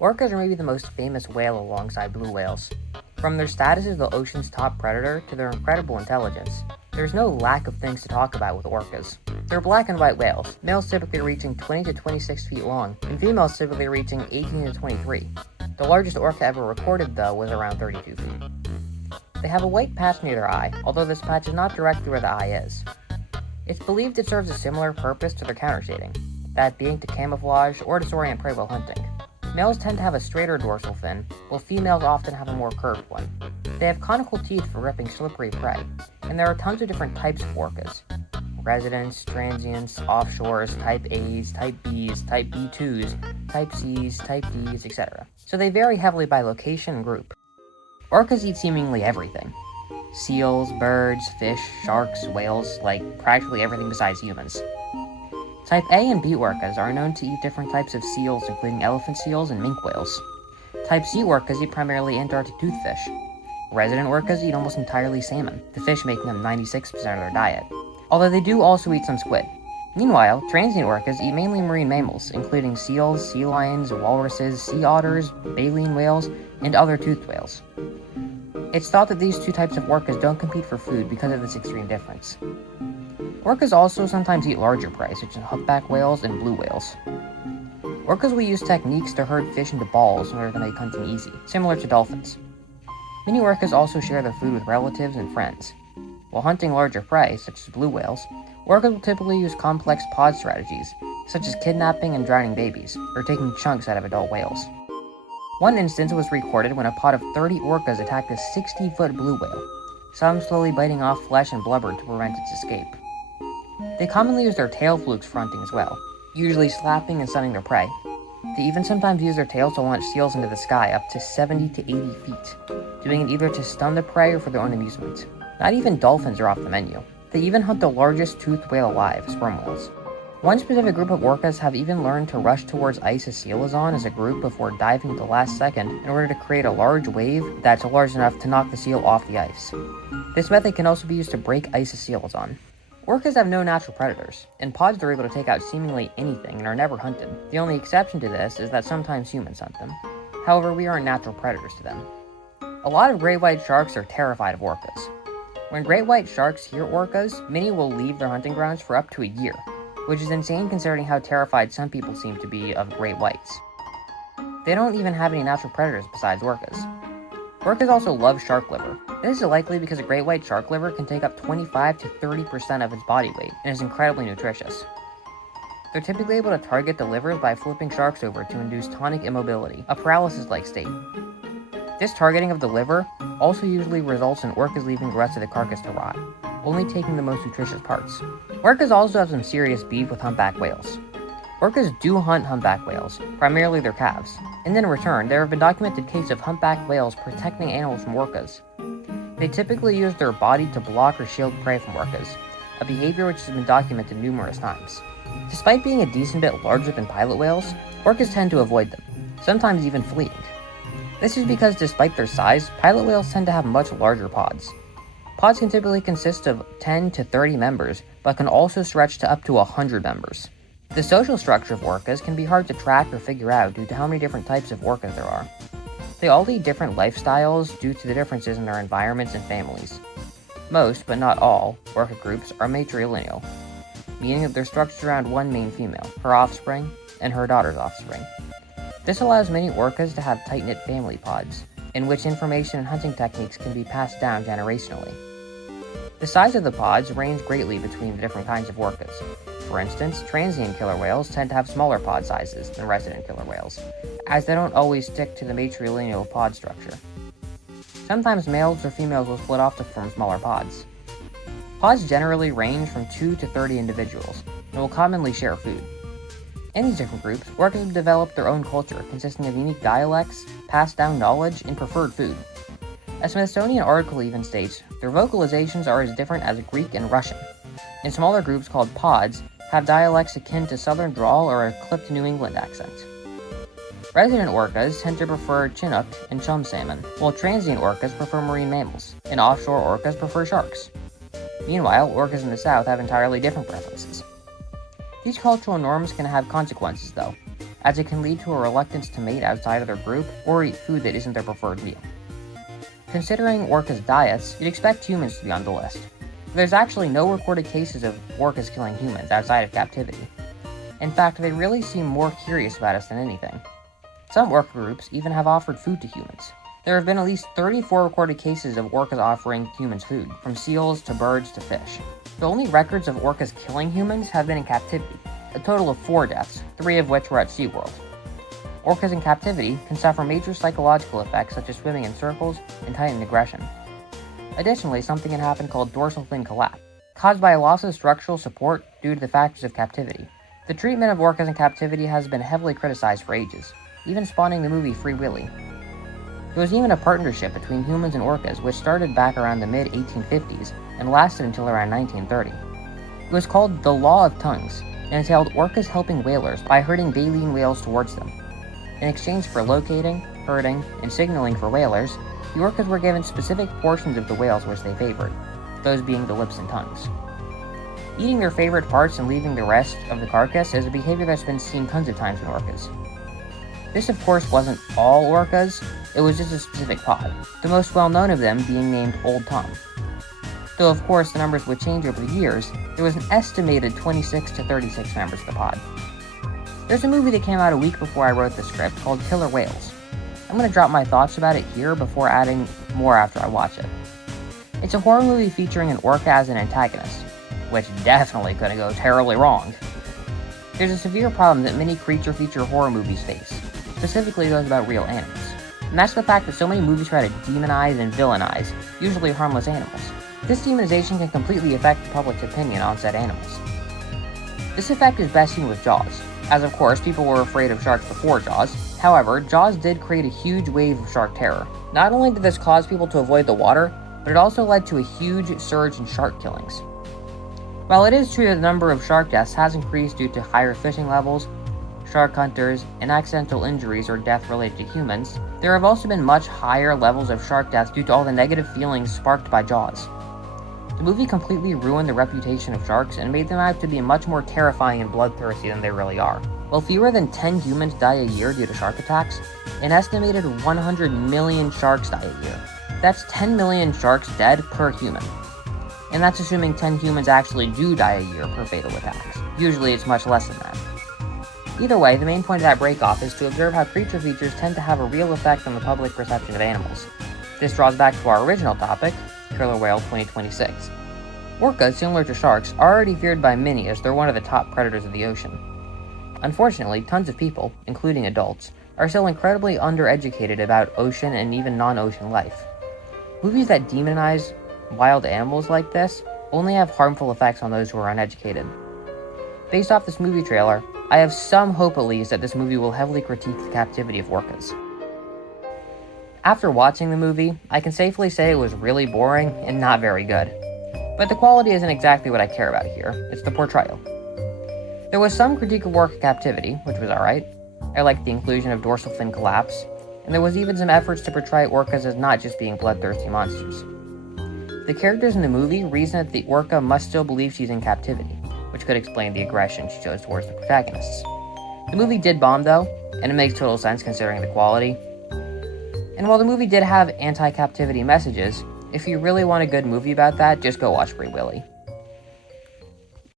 Orcas are maybe the most famous whale alongside blue whales. From their status as the ocean's top predator to their incredible intelligence, there's no lack of things to talk about with orcas. They're black and white whales, males typically reaching 20 to 26 feet long, and females typically reaching 18 to 23. The largest orca ever recorded, though, was around 32 feet. They have a white patch near their eye, although this patch is not directly where the eye is. It's believed it serves a similar purpose to their countershading, that being to camouflage or disorient prey while hunting. Males tend to have a straighter dorsal fin, while females often have a more curved one. They have conical teeth for ripping slippery prey, and there are tons of different types of orcas. Residents, transients, offshores, type A's, type B's, type B2s, type C's, type D's, etc. So they vary heavily by location and group. Orcas eat seemingly everything. Seals, birds, fish, sharks, whales, like practically everything besides humans. Type A and B orcas are known to eat different types of seals, including elephant seals and minke whales. Type C orcas eat primarily Antarctic toothfish. Resident orcas eat almost entirely salmon, the fish making up 96% of their diet, although they do also eat some squid. Meanwhile, transient orcas eat mainly marine mammals, including seals, sea lions, walruses, sea otters, baleen whales, and other toothed whales. It's thought that these two types of orcas don't compete for food because of this extreme difference. Orcas also sometimes eat larger prey, such as humpback whales and blue whales. Orcas will use techniques to herd fish into balls in order to make hunting easy, similar to dolphins. Many orcas also share their food with relatives and friends. While hunting larger prey, such as blue whales, orcas will typically use complex pod strategies, such as kidnapping and drowning babies, or taking chunks out of adult whales. One instance was recorded when a pod of 30 orcas attacked a 60-foot blue whale, some slowly biting off flesh and blubber to prevent its escape. They commonly use their tail flukes for hunting as well, usually slapping and stunning their prey. They even sometimes use their tails to launch seals into the sky up to 70 to 80 feet, doing it either to stun the prey or for their own amusement. Not even dolphins are off the menu. They even hunt the largest toothed whale alive, sperm whales. One specific group of orcas have even learned to rush towards ice a seal is on as a group before diving at the last second in order to create a large wave that's large enough to knock the seal off the ice. This method can also be used to break ice a seal is on. Orcas have no natural predators. In pods they're able to take out seemingly anything and are never hunted. The only exception to this is that sometimes humans hunt them. However, we aren't natural predators to them. A lot of great white sharks are terrified of orcas. When great white sharks hear orcas, many will leave their hunting grounds for up to a year, which is insane considering how terrified some people seem to be of great whites. They don't even have any natural predators besides orcas. Orcas also love shark liver. This is likely because a great white shark liver can take up 25 to 30% of its body weight and is incredibly nutritious. They're typically able to target the livers by flipping sharks over to induce tonic immobility, a paralysis-like state. This targeting of the liver also usually results in orcas leaving the rest of the carcass to rot, only taking the most nutritious parts. Orcas also have some serious beef with humpback whales. Orcas do hunt humpback whales, primarily their calves, and in return, there have been documented cases of humpback whales protecting animals from orcas. They typically use their body to block or shield prey from orcas, a behavior which has been documented numerous times. Despite being a decent bit larger than pilot whales, orcas tend to avoid them, sometimes even fleeing. This is because despite their size, pilot whales tend to have much larger pods. Pods can typically consist of 10 to 30 members, but can also stretch to up to 100 members. The social structure of orcas can be hard to track or figure out due to how many different types of orcas there are. They all lead different lifestyles due to the differences in their environments and families. Most, but not all, orca groups are matrilineal, meaning that they're structured around one main female, her offspring, and her daughter's offspring. This allows many orcas to have tight-knit family pods, in which information and hunting techniques can be passed down generationally. The size of the pods range greatly between the different kinds of orcas. For instance, transient killer whales tend to have smaller pod sizes than resident killer whales, as they don't always stick to the matrilineal pod structure. Sometimes males or females will split off to form smaller pods. Pods generally range from 2 to 30 individuals, and will commonly share food. In these different groups, orcas have developed their own culture, consisting of unique dialects, passed down knowledge, and preferred food. A Smithsonian article even states, their vocalizations are as different as Greek and Russian. In smaller groups called pods, have dialects akin to Southern drawl or a clipped New England accent. Resident orcas tend to prefer Chinook and chum salmon, while transient orcas prefer marine mammals, and offshore orcas prefer sharks. Meanwhile, orcas in the south have entirely different preferences. These cultural norms can have consequences, though, as it can lead to a reluctance to mate outside of their group or eat food that isn't their preferred meal. Considering orcas' diets, you'd expect humans to be on the list. There's actually no recorded cases of orcas killing humans outside of captivity. In fact, they really seem more curious about us than anything. Some orca groups even have offered food to humans. There have been at least 34 recorded cases of orcas offering humans food, from seals to birds to fish. The only records of orcas killing humans have been in captivity, a total of 4 deaths, 3 of which were at SeaWorld. Orcas in captivity can suffer major psychological effects such as swimming in circles and heightened aggression. Additionally, something can happen called dorsal fin collapse, caused by a loss of structural support due to the factors of captivity. The treatment of orcas in captivity has been heavily criticized for ages, even spawning the movie Free Willy. There was even a partnership between humans and orcas which started back around the mid-1850s and lasted until around 1930. It was called the Law of Tongues, and entailed orcas helping whalers by herding baleen whales towards them. In exchange for locating, herding, and signaling for whalers, the orcas were given specific portions of the whales which they favored, those being the lips and tongues. Eating their favorite parts and leaving the rest of the carcass is a behavior that's been seen tons of times in orcas. This of course wasn't all orcas, it was just a specific pod, the most well known of them being named Old Tom. Though of course the numbers would change over the years, there was an estimated 26 to 36 members of the pod. There's a movie that came out a week before I wrote the script called Killer Whales. I'm going to drop my thoughts about it here before adding more after I watch it. It's a horror movie featuring an orca as an antagonist, which definitely could go terribly wrong. There's a severe problem that many creature feature horror movies face, specifically those about real animals. And that's the fact that so many movies try to demonize and villainize, usually harmless animals. This demonization can completely affect the public's opinion on said animals. This effect is best seen with Jaws, as of course people were afraid of sharks before Jaws. However, Jaws did create a huge wave of shark terror. Not only did this cause people to avoid the water, but it also led to a huge surge in shark killings. While it is true that the number of shark deaths has increased due to higher fishing levels, shark hunters, and accidental injuries or death related to humans, there have also been much higher levels of shark deaths due to all the negative feelings sparked by Jaws. The movie completely ruined the reputation of sharks and made them out to be much more terrifying and bloodthirsty than they really are. While fewer than 10 humans die a year due to shark attacks, an estimated 100 million sharks die a year. That's 10 million sharks dead per human. And that's assuming 10 humans actually do die a year per fatal attack. Usually it's much less than that. Either way, the main point of that break-off is to observe how creature features tend to have a real effect on the public perception of animals. This draws back to our original topic, Killer Whale 2026. Orcas, similar to sharks, are already feared by many as they're one of the top predators of the ocean. Unfortunately, tons of people, including adults, are still incredibly undereducated about ocean and even non-ocean life. Movies that demonize wild animals like this only have harmful effects on those who are uneducated. Based off this movie trailer, I have some hope at least that this movie will heavily critique the captivity of orcas. After watching the movie, I can safely say it was really boring and not very good. But the quality isn't exactly what I care about here, it's the portrayal. There was some critique of orca captivity, which was alright. I liked the inclusion of dorsal fin collapse, and there was even some efforts to portray orcas as not just being bloodthirsty monsters. The characters in the movie reason that the orca must still believe she's in captivity, which could explain the aggression she shows towards the protagonists. The movie did bomb though, and it makes total sense considering the quality. And while the movie did have anti-captivity messages, if you really want a good movie about that, just go watch Free Willy.